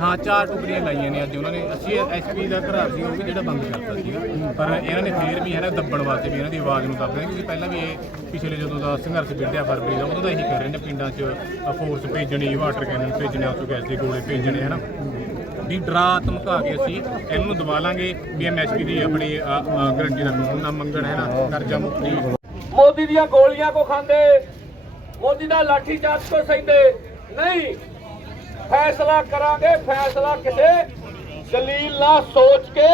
ਹਾਂ, ਚਾਰ ਟੁਕੜੀਆਂ ਲਾਈਆਂ ਨੇ ਅੱਜ ਉਹਨਾਂ ਨੇ। ਅਸੀਂ ਐਸਪੀ ਦਾ ਘਰ ਸੀ, ਉਹ ਵੀ ਜਿਹੜਾ ਬੰਦ ਕਰਤਾ ਸੀਗਾ ਪਰ ਇਹਨਾਂ ਨੇ ਫੇਰ ਵੀ ਹੈ ਨਾ ਦੱਬਣ ਵਾਸਤੇ ਵੀ ਇਹਨਾਂ ਦੀ ਆਵਾਜ਼ ਨੂੰ ਦੱਬਦੇ ਕਿਉਂਕਿ ਪਹਿਲਾਂ ਵੀ ਇਹ ਪਿਛਲੇ ਜਦੋਂ ਦਾ ਸੰਘਰਸ਼ ਵਿੱਢਿਆ ਫਰਵਰੀ ਦਾ, ਉਦੋਂ ਦਾ ਇਹੀ ਕਰ ਰਹੇ ਨੇ ਪਿੰਡਾਂ 'ਚ ਫੋਰਸ ਭੇਜਣੀ ਵਾਟਰ ਕੈਨਨ ਭੇਜਣੇ ਆਸੂ ਗੈਸ ਦੇ ਗੋਲੇ ਭੇਜਣੇ ਹੈ ਨਾ ਵੀ ਡਰਾ ਧਮਕਾ ਕੇ ਅਸੀਂ ਇਹਨਾਂ ਨੂੰ ਦਬਾ ਲਾਂਗੇ ਵੀ ਐਮਐਸਪੀ ਦੀ ਆਪਣੀ ਗਰੰਟੀ ਦਾ ਨਾ ਮੰਗਣ ਹੈ ਨਾ ਕਰਜ਼ਾ ਮੁਕਤੀ। ਮੋਦੀ ਦੀਆਂ ਗੋਲੀਆਂ ਕੋ ਖਾਂਦੇ, ਮੋਦੀ ਦਾ ਲਾਠੀ ਚਾਰਜ ਕੋ ਸਹਿੰਦੇ, ਨਹੀਂ। ਫੈਸਲਾ ਕਰਾਂਗੇ, ਫੈਸਲਾ ਕਿਸੇ ਦਲੀਲ ਨਾਲ ਸੋਚ ਕੇ,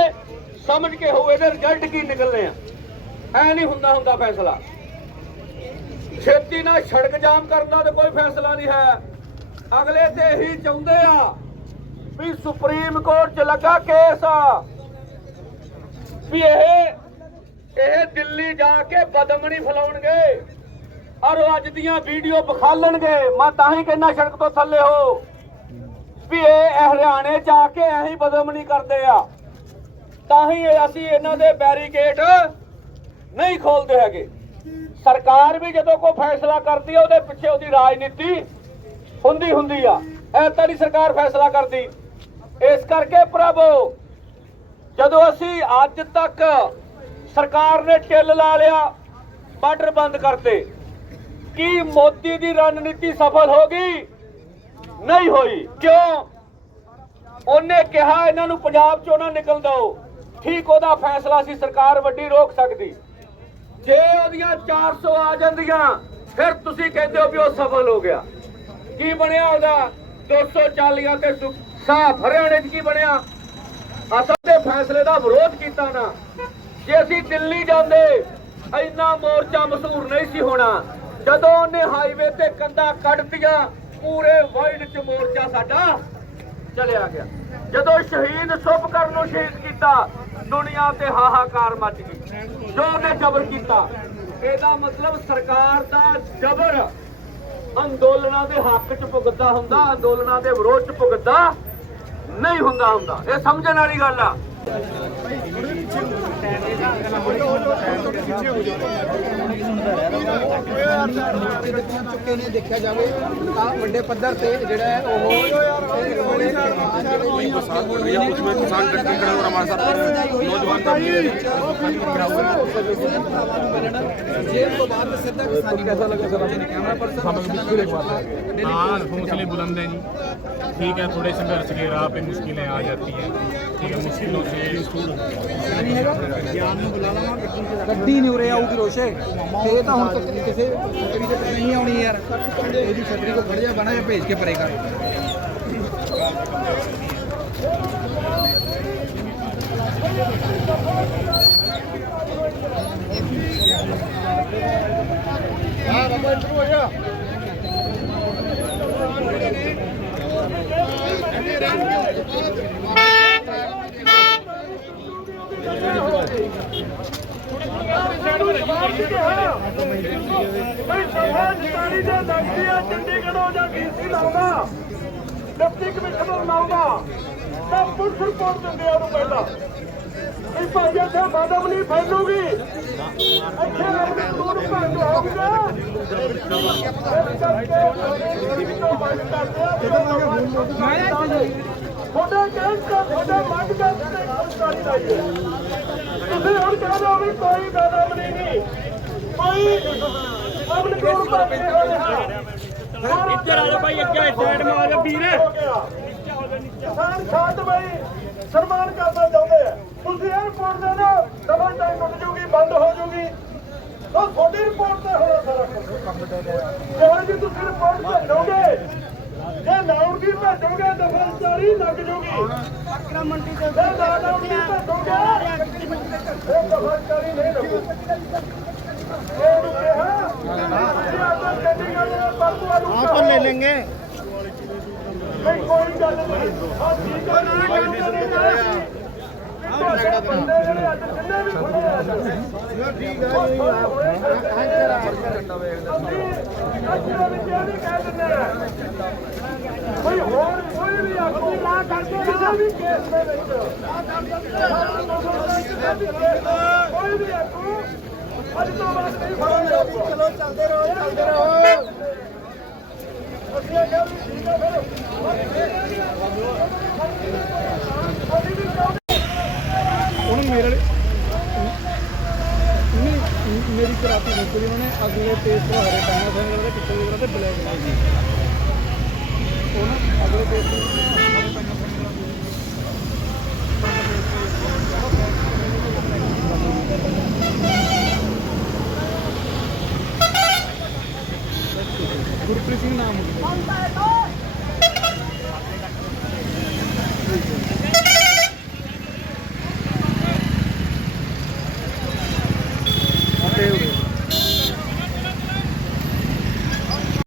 ਸਮਝ ਕੇ ਹੋਵੇ ਤੇ ਰਿਜ਼ਲਟ ਕੀ ਨਿਕਲਨੇ ਆ। ਐ ਨਹੀਂ ਹੁੰਦਾ ਹੁੰਦਾ ਫੈਸਲਾ। ਛੇਤੀ ਨਾਲ ਸੜਕ ਜਾਮ ਕਰਨ ਦਾ ਤੇ ਕੋਈ ਫੈਸਲਾ ਨਹੀਂ ਹੈ। ਅਗਲੇ ਤੇ ਇਹੀ ਚਾਹੁੰਦੇ ਆ ਵੀ ਸੁਪਰੀਮ ਕੋਰਟ 'ਚ ਲੱਗਾ ਕੇਸ ਆ। ਵੀ ਇਹ ਇਹ ਦਿੱਲੀ ਜਾ ਕੇ ਬਦਮਣੀ ਫਲਾਉਣਗੇ ਔਰ ਉਹ ਅੱਜ ਦੀਆਂ ਵੀਡੀਓ ਵਿਖਾਲਣਗੇ। ਮੈਂ ਤਾਂ ਹੀ ਕਹਿੰਦਾ ਸੜਕ ਤੋਂ ਥੱਲੇ ਹੋ। ਵੀ ਇਹ ਹਰਿਆਣੇ ਜਾ ਕੇ ਐਹੀ ਬਦਮਣੀ ਕਰਦੇ ਆ। ਤਾਂ ਹੀ ਅਸੀਂ ਇਹਨਾਂ ਦੇ ਬੈਰੀਕੇਡ ਨਹੀਂ ਖੋਲਦੇ ਹੈਗੇ। ਸਰਕਾਰ ਵੀ ਜਦੋਂ ਕੋਈ ਫੈਸਲਾ ਕਰਦੀ ਆ, ਉਹਦੇ ਪਿੱਛੇ ਉਹਦੀ ਰਾਜਨੀਤੀ ਹੁੰਦੀ ਹੁੰਦੀ ਆ। ਐ ਤਾਂ ਨਹੀਂ ਸਰਕਾਰ ਫੈਸਲਾ ਕਰਦੀ। ਇਸ ਕਰਕੇ ਪ੍ਰਭੂ, ਜਦੋਂ ਅਸੀਂ ਅੱਜ ਤੱਕ ਸਰਕਾਰ ਨੇ ਟਿੱਲ ਲਾ ਲਿਆ, ਬਾਰਡਰ ਬੰਦ ਕਰਤੇ, ਕੀ ਮੋਦੀ ਦੀ ਰਣਨੀਤੀ ਸਫਲ ਹੋ ਗਈ? ਨਹੀਂ ਹੋਈ। ਕਿਉਂ? ਉਹਨੇ ਕਿਹਾ ਇਹਨਾਂ ਨੂੰ ਪੰਜਾਬ ਚੋਂ ਨਾ ਨਿਕਲ ਦਿਓ। ਠੀਕ ਉਹਦਾ ਫੈਸਲਾ ਸੀ, ਸਰਕਾਰ ਵੱਡੀ ਰੋਕ ਸਕਦੀ। ਜੇ ਉਹਦੀਆਂ 400 ਆ ਜਾਂਦੀਆਂ, ਫਿਰ ਤੁਸੀਂ ਕਹਿੰਦੇ ਹੋ ਵੀ ਉਹ ਸਫਲ ਹੋ ਗਿਆ। ਕੀ ਬਣਿਆ ਉਹਦਾ? 240 ਤੇ ਸਾਫ਼ ਹਰਿਆਣੇ 'ਚ ਕੀ ਬਣਿਆ? ਅਸਲ ਦੇ ਫੈਸਲੇ ਦਾ ਵਿਰੋਧ ਕੀਤਾ ਨਾ। ਜੇ ਅਸੀਂ ਦਿੱਲੀ ਜਾਂਦੇ, ਇੰਨਾ ਮੋਰਚਾ ਮਸ਼ਹੂਰ ਨਹੀਂ ਸੀ ਹੋਣਾ। ਜਦੋਂ ਉਹਨੇ ਹਾਈਵੇ ਤੇ ਕੰਧਾਂ ਕੱਢਤੀਆਂ ਪੂਰੇ ਵਰਲਡ 'ਚ ਮੋਰਚਾ ਸਾਡਾ ਚਲਿਆ ਗਿਆ। ਜਦੋਂ ਸ਼ਹੀਦ ਸੁਭ ਕਰਨ ਨੂੰ ਸ਼ਹੀਦ ਕੀਤਾ, ਦੁਨੀਆ ਤੇ ਹਾਹਾਕਾਰ ਮਚ ਗਈ। ਜੋ ਉਹਨੇ ਜ਼ਬਰ ਕੀਤਾ, ਇਹਦਾ ਮਤਲਬ ਸਰਕਾਰ ਦਾ ਜ਼ਬਰ। ਅੰਦੋਲਨਾਂ ਦੇ ਹੱਕ 'ਚ ਭੁਗਤਦਾ ਹੁੰਦਾ, ਅੰਦੋਲਨਾਂ ਦੇ ਵਿਰੋਧ 'ਚ ਭੁਗਤਦਾ ਨਹੀਂ ਹੁੰਦਾ ਹੁੰਦਾ। ਇਹ ਸਮਝਣ ਵਾਲੀ ਗੱਲ ਆ। ਚੁੱਕੇ ਨੇ ਦੇਖਿਆ ਜਾਵੇ ਤਾਂ ਵੱਡੇ ਪੱਧਰ ਤੇ ਜਿਹੜਾ ਉਹ ਹੈ ਉਹ उसमें किसान टट्टी खड़े और हमारे साथ नौजवान का ਜੇਲ੍ਹ ਤੋਂ ਬਾਅਦ ਸਿੱਧਾ ਕਿਸਾਨੀ ਕੈਸਾ ਲੱਗਾ ਸਰ ਕੈਮਰਾ ਪਰਸਨ हाँ हौसले बुलंद हैं जी ठीक है थोड़े संघर्ष के राह पे मुश्किलें आ जाती हैं ठीक है मुश्किलों से ਗੱਡੀ ਨਹੀਂ ਉਰੇ ਆਊਗੀ ਰੋਸ਼ੇ ਤੇ ਇਹ ਤਾਂ ਹੁਣ ਤੱਕ ਕਿਸੇ ਛਤਰੀ ਤੇ ਨਹੀਂ ਆਉਣੀ ਯਾਰ ਇਹਦੀ ਛਤਰੀ ਕੋ ਖੜਿਆ ਬਣਾ ਜਾਂ ਭੇਜ ਕੇ ਪਰੇ ਕਰ ਬਈ ਸਮਾਜ ਪਾਣੀ ਦੇ ਲੱਗਦੀ ਆ ਚੰਡੀਗੜ੍ਹੋਂ ਜਾਂ ਡੀਸੀ ਲਾਉਂਦਾ ਡਿਪਟੀ ਕਮਿਸ਼ਨਰ ਲਾਉਂਦਾ ਤਾਂ ਪੁਲਿਸ ਰਿਪੋਰਟ ਦਿੰਦੇ ਆ ਉਹਨੂੰ ਪਹਿਲਾਂ। ਇਹ ਭਾਈ ਇੱਥੇ ਬਦਮ ਨਹੀਂ ਫੈਲੂਗੀ। ਇੱਥੇ ਦੂਰ ਭੰਗ ਹੋਊਗਾ ਤੁਹਾਡੇ ਕਹਿਣ ਤੋਂ ਤੁਹਾਡੇ ਮੰਗ ਦਾ ਤੇ ਕਾਰਜਕਾਰੀ ਲਾਈਏ ਤੁਸੀਂ ਹੁਣ ਕਹਿੰਦੇ ਹੋ ਵੀ ਕੋਈ ਕਦਮ ਨਹੀਂ। ਕੋਈ ਅਮਨ ਕੋਲ ਇੱਧਰ ਆ ਜਾ ਭਾਈ ਅੱਗੇ ਸਾਈਡ ਮਾ ਜਾ ਵੀਰ। ਕਿਸਾਨ ਸ਼ਾਂਤਮਈ ਸਨਮਾਨ ਕਰਨਾ ਚਾਹੁੰਦੇ ਆ। ਤੁਸੀਂ ਇਹ ਦੇ ਦਿਓ ਡਬਲ ਟਾਈਮ ਟੁੱਟ ਜੂਗੀ, ਬੰਦ ਹੋ ਜੂਗੀ। ਉਹ ਤੁਹਾਡੀ ਰਿਪੋਰਟ ਤੇ ਹੋਣਾ ਸਾਰਾ ਕੁਝ ਜਦੋਂ ਜੀ ਤੁਸੀਂ ਰਿਪੋਰਟ ਭੇਜੋਗੇ, ਜੇ ਲਾਉਣਗੀ ਭੇਜੋਗੇ ਦਫਲ ਚਾਰੀ ਲੱਗ ਜੂਗੀ। ਅਕਰਮ ਮੰਡੀ ਦੇ ਜੇ ਨਾ ਭੇਜੋਗੇ ਇਹ ਦਫਲ ਚਾਰੀ ਨਹੀਂ ਲੱਗੂ। ਆਪਾਂ ਆਪਾਂ ਲੈ ਲੈਂਗੇ ਨਹੀਂ ਕੋਈ ਹੋਰ ਕੋਈ ਵੀ ਆਗੂ ਨਾ ਕਰਕੇ ਕਿਸੇ ਵੀ ਕੇਸ ਦੇ ਵਿੱਚ ਕੋਈ ਵੀ ਆਗੂ ਚਲੋ ਚੱਲਦੇ ਰਹੋ ਚੱਲਦੇ ਰਹੋ ਅਸੀਂ ਆ ਗਿਆ ਠੀਕ ਆ ਫਿਰ ਉਹਨੂੰ। ਮੇਰੇ ਮੇਰੀ ਕਰਾਤੀ ਦਿੱਤੀ ਉਹਨੇ ਅਗਲੇ ਪੇਜ ਤੋਂ ਹਰੇ ਕੰਨਾਂ ਦੇ ਪਿੱਛੇ ਦੇ ਤੇ ਬਲੈਕ ਲਾਈ ਜੀ ਉਹਨਾਂ ਅਗਲੇ ਪੇਜ ਤੋਂ Bye.